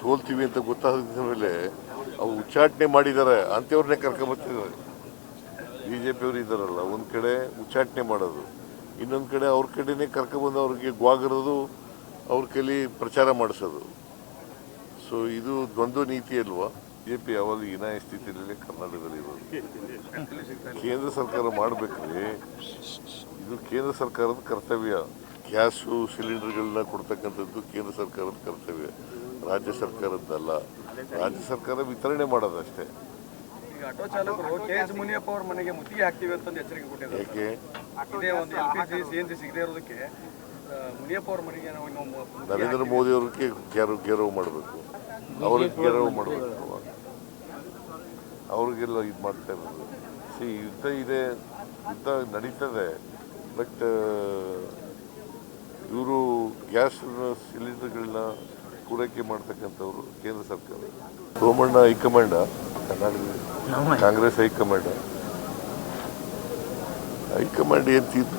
ಸೋಲ್ತೀವಿ ಅಂತ ಗೊತ್ತಾದ ಮೇಲೆ ಅವ್ರು ಉಚ್ಚಾಟನೆ ಮಾಡಿದ್ದಾರೆ ಅಂಥವ್ರನ್ನೇ ಕರ್ಕೊಂಬರ್ತಿದ್ದಾರೆ. BJPಯವರು ಇದ್ದಾರಲ್ಲ, ಒಂದು ಕಡೆ ಉಚ್ಚಾಟನೆ ಮಾಡೋದು, ಇನ್ನೊಂದು ಕಡೆ ಅವ್ರ ಕಡೆನೇ ಕರ್ಕೊಂಬಂದು ಅವ್ರಿಗೆ ಗ್ವಾಗರೋದು, ಅವ್ರ ಕೈಲಿ ಪ್ರಚಾರ ಮಾಡಿಸೋದು. ಸೊ ಇದು ದ್ವಂದ್ವ ನೀತಿ ಅಲ್ವಾ? BJP ಯಾವಾಗ ಹೀನಾಯ ಸ್ಥಿತಿಯಲ್ಲಿ ಕರ್ನಾಟಕದಲ್ಲಿ ಇರೋದು. ಕೇಂದ್ರ ಸರ್ಕಾರ ಮಾಡಬೇಕ್ರಿ, ಇದು ಕೇಂದ್ರ ಸರ್ಕಾರದ ಕರ್ತವ್ಯ. ಗ್ಯಾಸು ಸಿಲಿಂಡರ್ಗಳನ್ನ ಕೊಡ್ತಕ್ಕಂಥದ್ದು ಕೇಂದ್ರ ಸರ್ಕಾರದ ಕರ್ತವ್ಯ, ರಾಜ್ಯ ಸರ್ಕಾರದ್ದಲ್ಲ. ರಾಜ್ಯ ಸರ್ಕಾರ ವಿತರಣೆ ಮಾಡೋದಷ್ಟೇ. ಆಟೋ ಚಾಲಕರು KH ಮುನಿಯಪ್ಪ ಅವ್ರ ಮನೆಗೆ ಮುತ್ತಿಗೆ ಹಾಕ್ತೀವಿ ಅಂತ ಎಚ್ಚರಿಕೆ ಕೊಟ್ಟಿದ್ದಾರೆ. ಯಾಕೆ ಇದೇ ಒಂದು LPG CNG ಸಿಗದೇ ಇರೋದಕ್ಕೆ ಮುನಿಯಪ್ಪ ಅವ್ರ ಮನೆಗೆ ನರೇಂದ್ರ ಮೋದಿ ಅವ್ರಿಗೆ ಗೆರವು ಮಾಡಬೇಕು, ಅವ್ರಿಗೆ ಗೆರವು ಮಾಡಬೇಕು, ಅವ್ರಿಗೆಲ್ಲ ಇದು ಮಾಡ್ತಾ ಇರೋದು. ಯುದ್ಧ ಇದೆ, ಯುದ್ಧ ನಡೀತದೆ. ಬಟ್ ಇವರು ಗ್ಯಾಸ್ ಸಿಲಿಂಡರ್ಗಳನ್ನ ಪೂರೈಕೆ ಮಾಡ್ತಕ್ಕಂಥವ್ರು ಕೇಂದ್ರ ಸರ್ಕಾರ. ಸೋಮಣ್ಣ ಹೈಕಮಾಂಡ, ಕರ್ನಾಟಕ ಕಾಂಗ್ರೆಸ್ ಹೈಕಮಾಂಡ್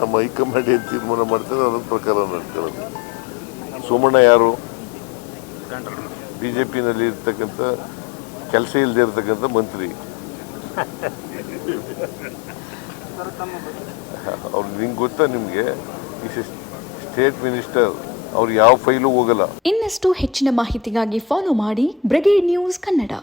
ನಮ್ಮ ಹೈಕಮಾಂಡ್ ಏನು ತೀರ್ಮಾನ ಮಾಡ್ತಾರೆ ಅದ್ರ ಪ್ರಕಾರ ನಡ್ಕೊಳ್ಳೋದು. ಸೋಮಣ್ಣ ಯಾರು? BJPನಲ್ಲಿ ಇರ್ತಕ್ಕಂಥ ಕೆಲಸ ಇಲ್ಲದೆ ಇರ್ತಕ್ಕಂಥ ಮಂತ್ರಿ. ಅವ್ರು ನಿಂಗೆ ಗೊತ್ತಾ? ನಿಮಗೆ ಸ್ಟೇಟ್ ಮಿನಿಸ್ಟರ್, ಅವ್ರು ಯಾವ ಫೈಲು ಹೋಗಲ್ಲ. ಇನ್ನಷ್ಟು ಹೆಚ್ಚಿನ ಮಾಹಿತಿಗಾಗಿ ಫಾಲೋ ಮಾಡಿ ಬ್ರಿಗೇಡ್ ನ್ಯೂಸ್ ಕನ್ನಡ.